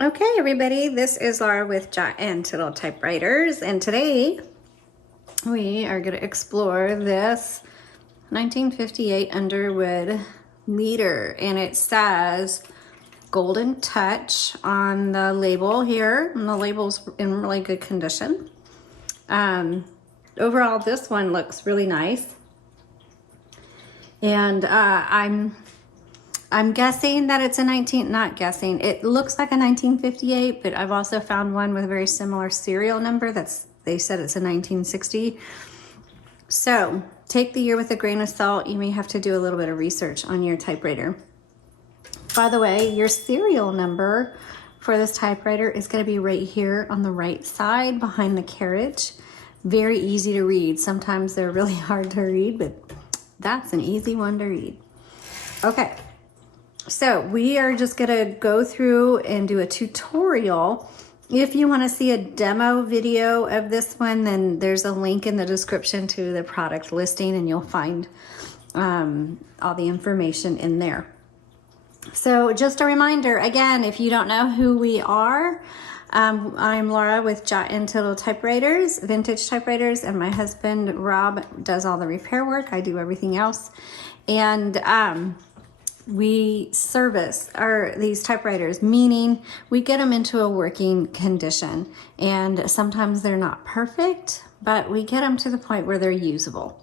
Okay, everybody, this is Laura with Jot and Tittle Typewriters, and today we are going to explore this 1958 Underwood leader, and it says Golden Touch on the label here, and the label's in really good condition. Overall, this one looks really nice, and I'm guessing that it's a not guessing. It looks like a 1958, but I've also found one with a very similar serial number. They said it's a 1960. So take the year with a grain of salt. You may have to do a little bit of research on your typewriter. By the way, your serial number for this typewriter is going to be right here on the right side behind the carriage. Very easy to read. Sometimes they're really hard to read, but that's an easy one to read. Okay. So we are just gonna go through and do a tutorial. If you wanna see a demo video of this one, then there's a link in the description to the product listing and you'll find all the information in there. So just a reminder, again, if you don't know who we are, I'm Laura with Jot and Tittle Typewriters, Vintage Typewriters, and my husband, Rob, does all the repair work. I do everything else. And we service these typewriters, meaning we get them into a working condition, and sometimes they're not perfect, but we get them to the point where they're usable.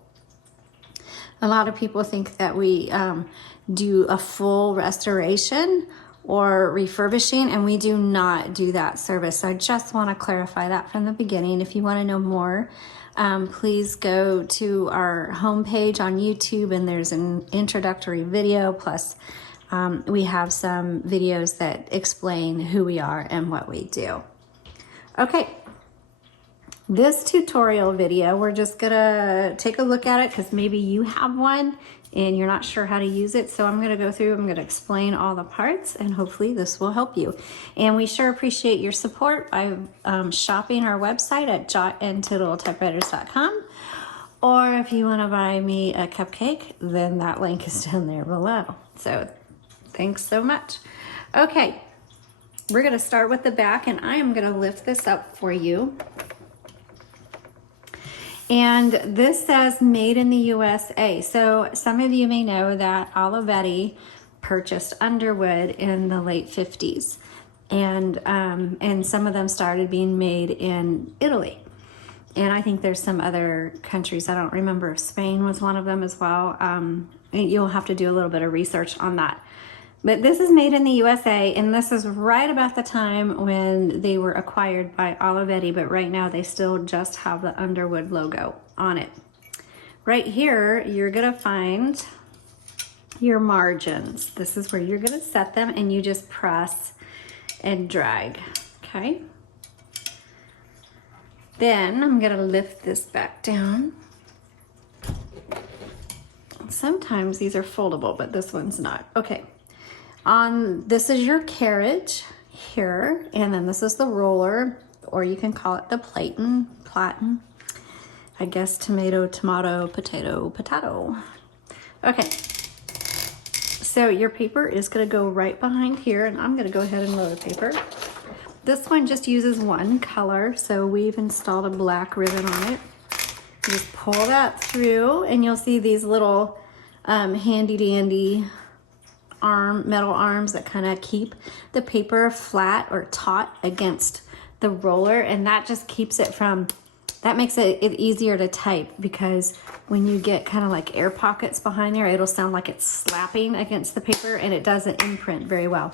A lot of people think that we do a full restoration or refurbishing, and we do not do that service. So I just want to clarify that from the beginning. If you want to know more, please go to our homepage on YouTube, and there's an introductory video, plus we have some videos that explain who we are and what we do. Okay, this tutorial video, we're just gonna take a look at it because maybe you have one and you're not sure how to use it. So I'm gonna go through, I'm gonna explain all the parts, and hopefully this will help you. And we sure appreciate your support by shopping our website at jotandtittletypewriters.com. Or if you wanna buy me a cupcake, then that link is down there below. So thanks so much. Okay, we're gonna start with the back, and I am gonna lift this up for you. And this says made in the USA. So some of you may know that Olivetti purchased Underwood in the late 50s. And some of them started being made in Italy. And I think there's some other countries. I don't remember if Spain was one of them as well. You'll have to do a little bit of research on that. But this is made in the USA, and this is right about the time when they were acquired by Olivetti, but right now they still just have the Underwood logo on it. Right here, you're gonna find your margins. This is where you're gonna set them, and you just press and drag, okay? Then I'm gonna lift this back down. Sometimes these are foldable, but this one's not. Okay. This is your carriage here, and then this is the roller, or you can call it the platen, I guess tomato, potato. Okay, so your paper is gonna go right behind here, and I'm gonna go ahead and load a paper. This one just uses one color, so we've installed a black ribbon on it. You just pull that through, and you'll see these little handy dandy metal arms that kind of keep the paper flat or taut against the roller, and that just keeps it that makes it easier to type, because when you get kind of like air pockets behind there, it'll sound like it's slapping against the paper, and it doesn't imprint very well.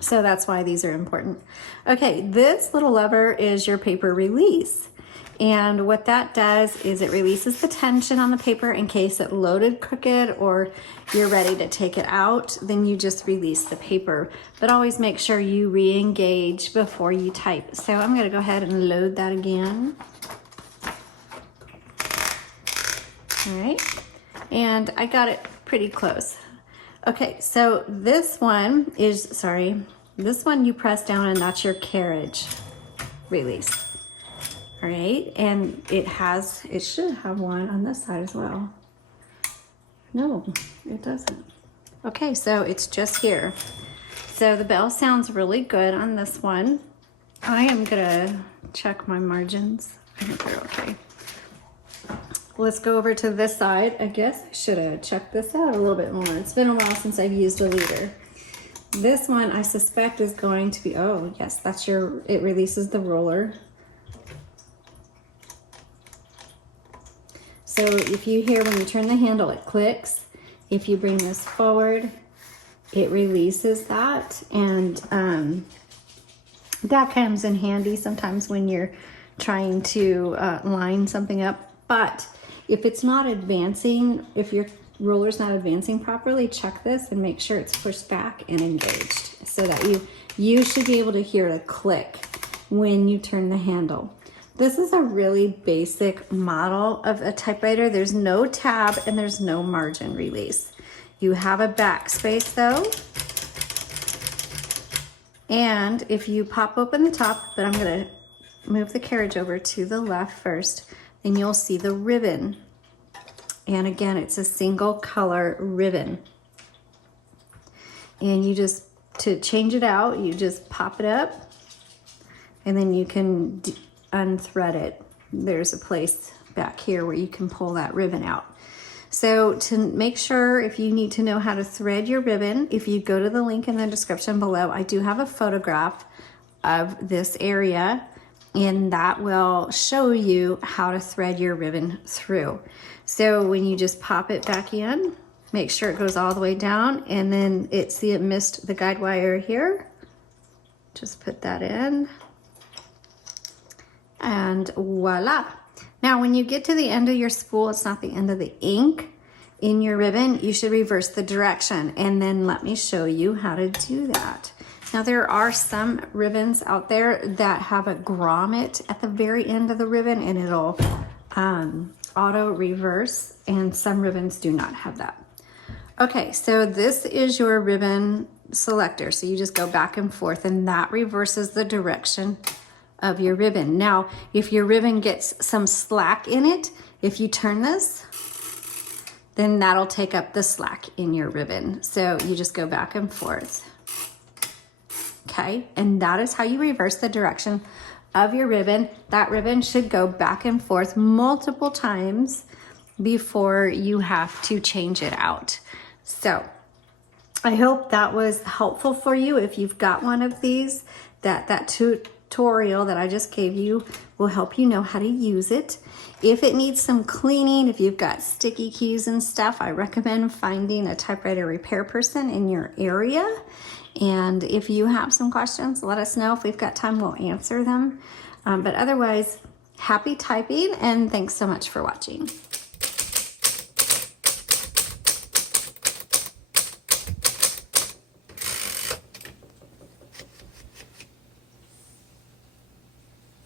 So that's why these are important. Okay, this little lever is your paper release. And what that does is it releases the tension on the paper in case it loaded crooked or you're ready to take it out, then you just release the paper. But always make sure you re-engage before you type. So I'm gonna go ahead and load that again. All right, and I got it pretty close. Okay, so this one you press down, and that's your carriage release. All right, and it should have one on this side as well. No, it doesn't. Okay, so it's just here. So the bell sounds really good on this one. I am gonna check my margins. I think they're okay. Let's go over to this side. I guess I should have checked this out a little bit more. It's been a while since I've used a leader. This one I suspect is going to be, oh yes, that's your, it releases the roller. So if you hear when you turn the handle, it clicks. If you bring this forward, it releases that. And that comes in handy sometimes when you're trying to line something up. But if it's not advancing, if your roller's not advancing properly, check this and make sure it's pushed back and engaged so that you should be able to hear a click when you turn the handle. This is a really basic model of a typewriter. There's no tab and there's no margin release. You have a backspace though. And if you pop open the top, but I'm gonna move the carriage over to the left first, then you'll see the ribbon. And again, it's a single color ribbon. And you just, to change it out, you just pop it up and then you can unthread it. There's a place back here where you can pull that ribbon out. So to make sure, if you need to know how to thread your ribbon, if you go to the link in the description below, I do have a photograph of this area and that will show you how to thread your ribbon through. So when you just pop it back in, make sure it goes all the way down, and then see it missed the guide wire here. Just put that in, and voila. Now when you get to the end of your spool, it's not the end of the ink in your ribbon, you should reverse the direction, and then let me show you how to do that. Now there are some ribbons out there that have a grommet at the very end of the ribbon and it'll auto reverse, and some ribbons do not have that. Okay, so this is your ribbon selector. So you just go back and forth and that reverses the direction of your ribbon. Now, if your ribbon gets some slack in it, if you turn this, then that'll take up the slack in your ribbon. So you just go back and forth. Okay, and that is how you reverse the direction of your ribbon. That ribbon should go back and forth multiple times before you have to change it out. So I hope that was helpful for you. If you've got one of these, that tutorial that I just gave you will help you know how to use it. If it needs some cleaning, if you've got sticky keys and stuff, I recommend finding a typewriter repair person in your area. And if you have some questions, let us know. If we've got time, we'll answer them. But otherwise, happy typing, and thanks so much for watching.